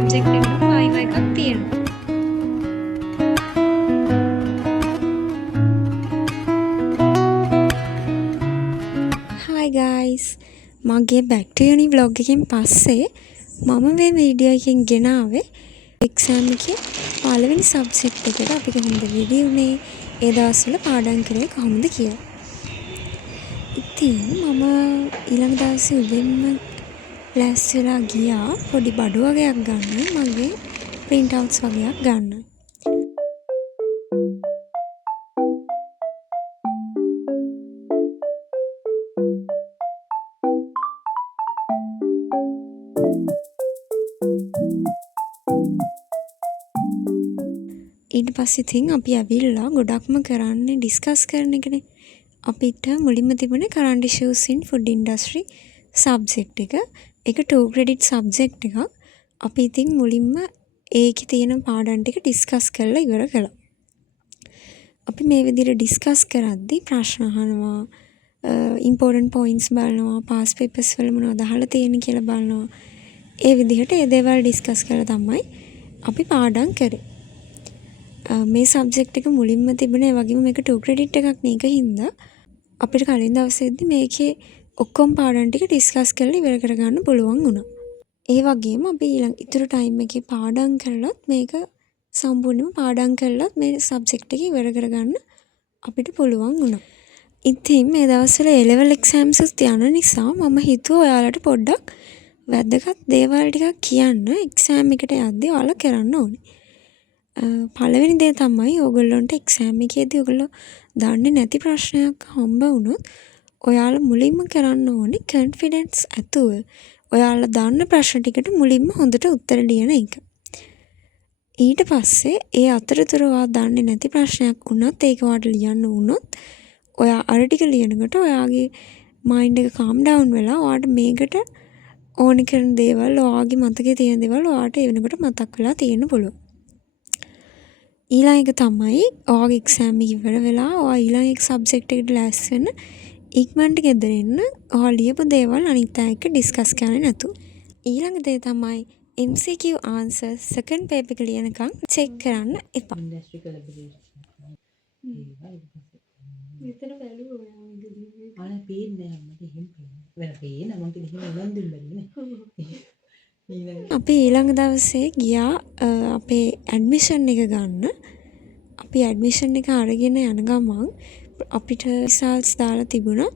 Subject එකට වයිවා එකක් තියෙනවා. Hi guys. මගේ back to uni vlog එකෙන් පස්සේ මම මේ වීඩියෝ එකෙන් ගෙනාවේ එක්සෑම් එකේ පළවෙනි සබ්ජෙක්ට් එකට අපි කොහොමද රෙඩි වුනේ, ඒ දවස්වල පාඩම් කරේ කොහොමද කියලා. ඉතින් මම ඊළඟ දවසේ උදේම ලෑස්ති වෙලා ගියා පොඩි බඩු වගේක් ගන්න, මගේ print outs වගේක් ගන්න. ඊට පස්සේ ඉතින් අපි ඇවිල්ලා ගොඩක්ම කරන්නේ ඩිස්කස් කරන එකනේ. අපිට මුලින්ම තිබුණේ current issues in food industry subject එක. ඒක 2 credit subject එකක්. අපි ඉතින් මුලින්ම ඒකේ තියෙන පාඩම් ටික ඩිස්කස් කරලා ඉවර කළා. අපි මේ විදිහට ඩිස්කස් කරද්දී ප්‍රශ්න අහනවා, important points බලනවා, past papers වල මොනවද අහලා තියෙන්නේ කියලා බලනවා. ඒ විදිහට ඒ දේවල් ඩිස්කස් කරලා තමයි අපි පාඩම් කරේ. මේ සබ්ජෙක්ට් එක මුලින්ම තිබුණේ වගේම මේක 2 credit එකක් නේක හින්දා අපිට කලින් දවසේදී මේකේ ඔක්කොම පාඩම් ටික ඩිස්කස් කරලා ඉවර කරගන්න පුළුවන් වුණා. ඒ වගේම අපි ඊළඟ ඉතුරු ටයිම් එකේ පාඩම් කරලත් මේක සම්පූර්ණයෙන්ම පාඩම් කරලත් මේ සබ්ජෙක්ට් එක ඉවර කරගන්න අපිට පුළුවන් වුණා. ඉතින් මේ දවස්වල A level exams යන නිසා මම හිතුවා ඔයාලට පොඩ්ඩක් වැදගත් දේවල් ටිකක් කියන්න එක්සෑම් එකට යද්දී ඔයාලා කරන්න ඕනේ. පළවෙනි දේ තමයි ඕගොල්ලන්ට එක්සෑම් එකේදී ඔයගොල්ලෝ දන්නේ නැති ප්‍රශ්නයක් හම්බ වුණොත් ඔයාලා මුලින්ම කරන්න ඕනේ කොන්ෆිඩන්ස් ඇතුව ඔයාලා දන්න ප්‍රශ්න ටිකට මුලින්ම හොඳට උත්තර ලියන එක. ඊට පස්සේ ඒ අතරතුර ඔයා දන්නේ නැති ප්‍රශ්නයක් වුණත් ඒක ඔයාට ලියන්න වුණොත් ඔයා අර ටික ලියනකොට ඔයාගේ මයින්ඩ් එක කාම් ඩවුන් වෙලා ඔයාට මේකට ඕනි කරන දේවල්, ඔයාගේ මතකේ තියෙන දේවල් ඔයාට ඒ වෙනකොට මතක් වෙලා තියෙන්න පුළුවන්. ඊළඟ එක තමයි ඔයාගේ එක්සෑම් එක ඉවර වෙලා ඔයා ඊළඟ සබ්ජෙක්ට් එකට ලෑස්ති වෙන්න ඉක්මනට ගෙදර එන්න ඔයා ලියපු දේවල් අනිත් අය එක්ක ඩිස්කස් කරන්නේ නැතුව. ඊළඟ දේ තමයි MCQ answer second paper එක ලියනකම් චෙක් කරන්න එපා. මෙතන බැලුවා ඔයා අනේ පේන්නේ නැහැ මට එහෙම පේන්නේ. මම කිව්වා එහෙම උනන්දුන්නේ නැහැ. අපි ඊළඟ දවසේ ගියා අපේ ඇඩ්මිෂන් එක ගන්න. අපි ඇඩ්මිෂන් එක අරගෙන යන ගමන් අපිට රිසල්ට්ස් දාලා තිබුණා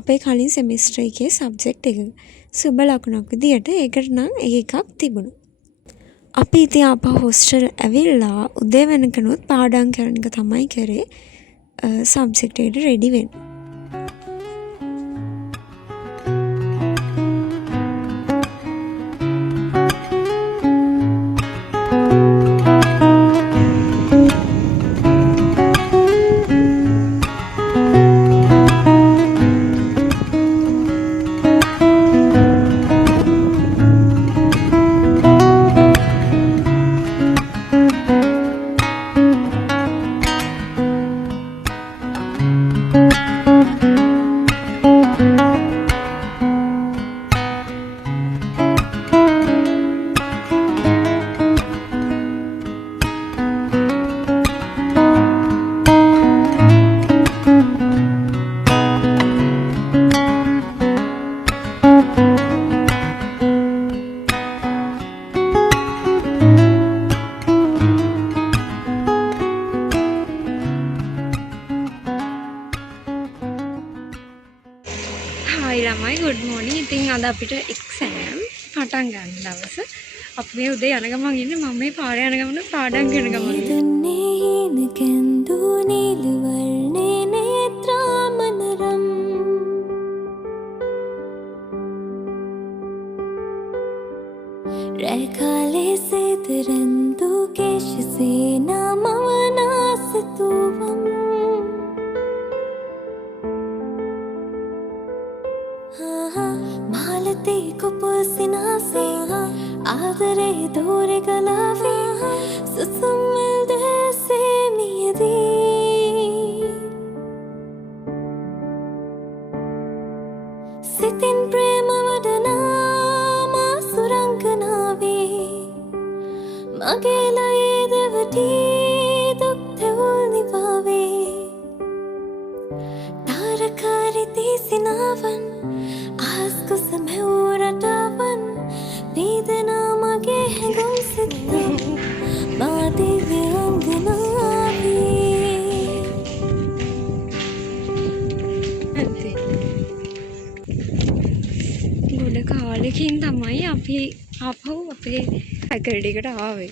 අපේ කලින් සෙමිස්ටර් එකේ සබ්ජෙක්ට් එක. සුබ ලකුණක් විදියට ඒකට නම් එකක් තිබුණා. අපි ඉතින් ආපහු හොස්ටල් ඇවිල්ලා උදේ වෙනකනුත් පාඩම් කරන එක තමයි කරේ සබ්ජෙක්ට් එකට රෙඩි වෙන්න. හායි ළමයි good morning. ඉතින් අද අපිට එක්සෑම් පටන් ගන්න දවස. අපි මේ උදේ යන ගමන් ඉන්නේ මම මේ පාරේ යන ගමන පාඩම් කරන ගමන්. දුන්නේ හින කැඳු නිල වර්ණේ නේත්‍රාමනරම් රැකාලේ සේතරන්දු කේශසේනා මවනාසතුවම් මාලතේ කුපසිනාසේ ආදරේ දෝරේ ගලාවේ සුසුම්මල් දැසේ මියදී සිතින් ප්‍රේම වඩනා මා සුරංගනාවේ මගේලා ඒ දෙවටී දුක් තෙවුල් නිවාවේ තාරකාරිතී සිනාවන් ආස්කුස මෙවූරටාවන් වේදනා මගේ හැඟුම් සිත්ත මාදිව්‍ය අංගනාවේ ගොඩ කාලෙකින් තමයි අපි ආපහු අපේ පැකරඩිකට ආවේ.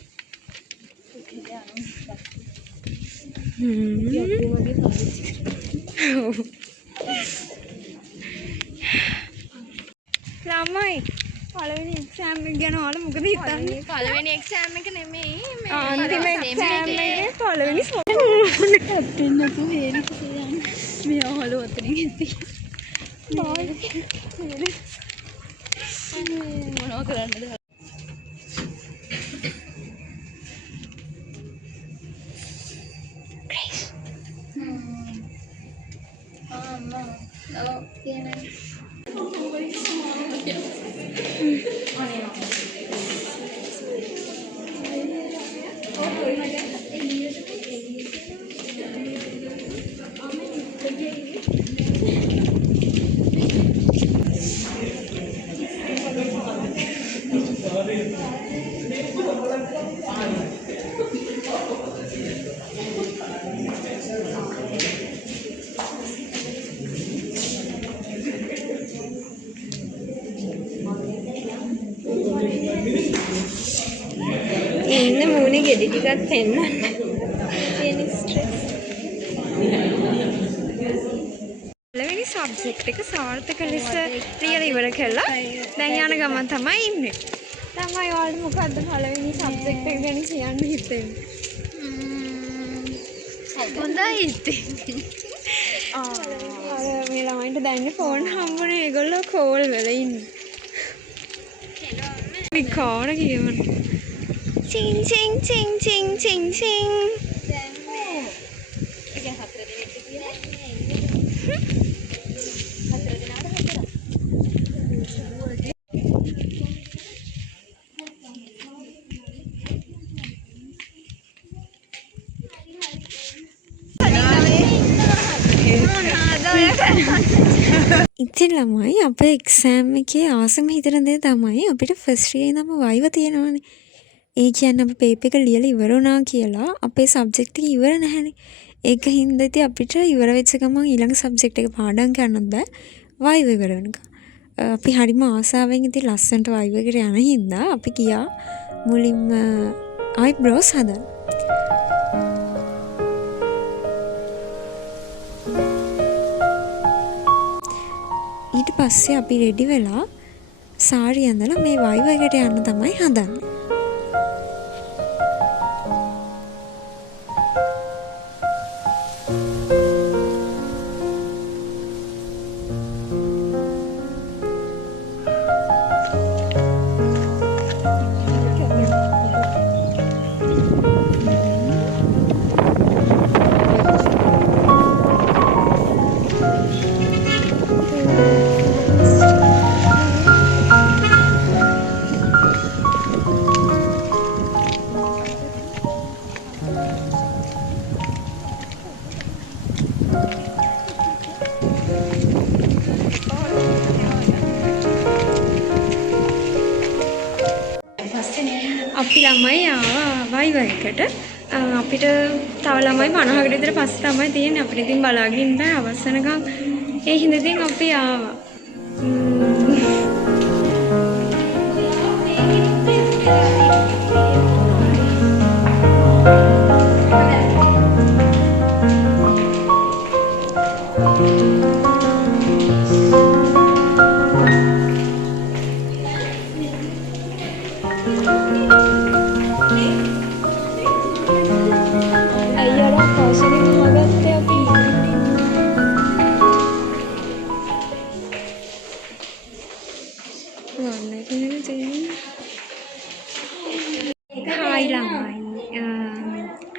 ළමයි පළවෙනි එක්සෑම් එක ගැන ඔයාලා මොකද හිතන්නේ? පළවෙනි එක්සෑම් එක නෙමෙයි අන්තිම එක්සෑම් එකේ පළවෙනි අපින් නතු හේරිට යන්න මේ අහල වතරින් ඇති මොනවා කරන්නද ඉන්න මූණේ ගෙඩි ටිකක් පෙන්නන්න. තියෙන ස්ට්‍රෙස්. පළවෙනි සබ්ජෙක්ට් එක සාර්ථක ලෙස ලියලා ඉවර කළා. දැන් යන ගමන් තමයි ඉන්නේ. තමයි ඔයාලට මොකද්ද පළවෙනි සබ්ජෙක්ට් එක ගැන කියන්න හිතෙන්නේ? හොඳයි ඉතින් මේ ළමයින්ට දැන් ෆෝන් හම්බුනේ ඒගොල්ලෝ කෝල් වල ඉන්නේ. විකාර කියවන. Chin chin chin chin chin chin. ඉතින් ළමයි අපේ එක්සෑම් එකේ ආසම හිතන දේ තමයි අපිට ෆස්ට් ඉයර් ඉඳන්ම වයිව තියෙනවානේ. ඒ කියන්නේ අපි පේපර් එක ලියලා ඉවර වුණා කියලා අපේ සබ්ජෙක්ට් එක ඉවර නැහැනේ. ඒක හින්දා ඉතින් අපිට ඉවර වෙච්ච ගමන් ඊළඟ සබ්ජෙක්ට් එක පාඩම් කරන්නත් බෑ වයිව ඉවර වෙනකම්. අපි හරිම ආසාවෙන් ඉතින් ලස්සනට වයිව එකට යන හින්දා අපි ගියා මුලින්ම අයිබ්‍රෝස් හදන්න. ඊට පස්සේ අපි රෙඩි වෙලා සාරිය ඇඳලා මේ වයිව එකට යන්න තමයි හදන්නේ. අපි ළමයි ආවා වයිව එකට. අපිට තව ළමයි 50කට විතර පස්සේ තමයි තියෙන්නේ. අපිට ඉතින් බලාගෙන ඉන්න බෑ අවසනකම්. ඒ හින්දා ඉතින් අපි ආවා.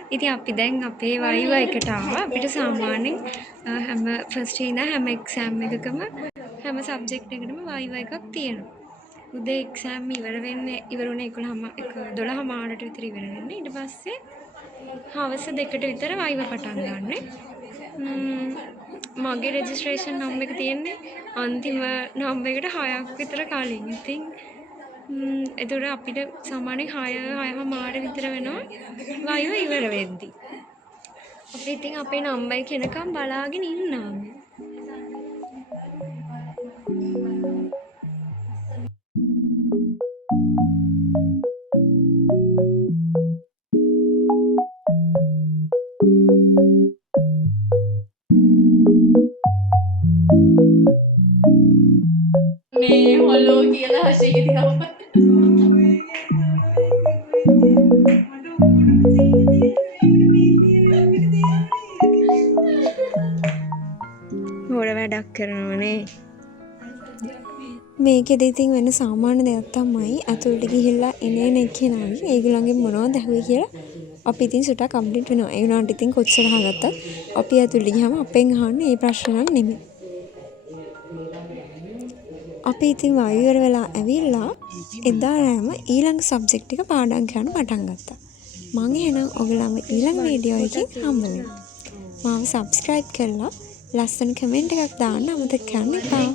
ඉතින් අපි දැන් අපේ වයිව එකට ආවා. අපිට සාමාන්‍යයෙන් හැම ෆස්ට් ඉඳන් හැම එක්සෑම් එකකම හැම සබ්ජෙක්ට් එකකටම වයිව එකක් තියෙනවා. උදේ එක්සෑම් ඉවරුනේ 12 මාරට විතර ඉවර වෙන්නේ. ඊට පස්සේ හවස 2ට විතර වයිව පටන් ගන්නෙ. මගේ රෙජිස්ට්‍රේෂන් නම් එක තියෙන්නේ අන්තිම නම් එකට 6ක් විතර කලින්. ඉතින් එතකොට අපිට සාමාන්‍යයෙන් 6 මාර විතර වෙනවා වයිව ඉවර වෙද්දි. අපි ඉතින් අපේ නම්බර් කෙනකම් බලාගෙන ඉන්නවා. මේ හොලෝ කියලා හෂේක තිකව හොර වැඩක් කරනවනේ. මේකෙද ඉතින් වෙන සාමාන්‍ය දෙයක් තමයි ඇතුළට ගිහිල්ලා එන එක්කෙනාගේ ඒගොල්ලන්ගේ මොනවද ඇහුවේ කියලා අපි ඉතින් සුටක් අප්ඩේට් වෙනවා. ඒ වුණාට ඉතින් කොච්චර අහගත්තත් අපි ඇතුළට ගියාම අපෙන් අහන්නේ මේ ප්‍රශ්න නම් නෙමෙයි. අපි ඉතින් වයිවර වෙලා ඇවිල්ලා එදා රෑම ඊළඟ සබ්ජෙක්ට් එක පාඩම් කරන්න පටන් ගත්තා. මම එහෙනම් ඔයගලම ඊළඟ වීඩියෝ එකකින් හම්බ වෙනවා. මාව subscribe කරලා ලස්සන කමෙන්ට් එකක් දාන්න අමතක කරන්න එපා.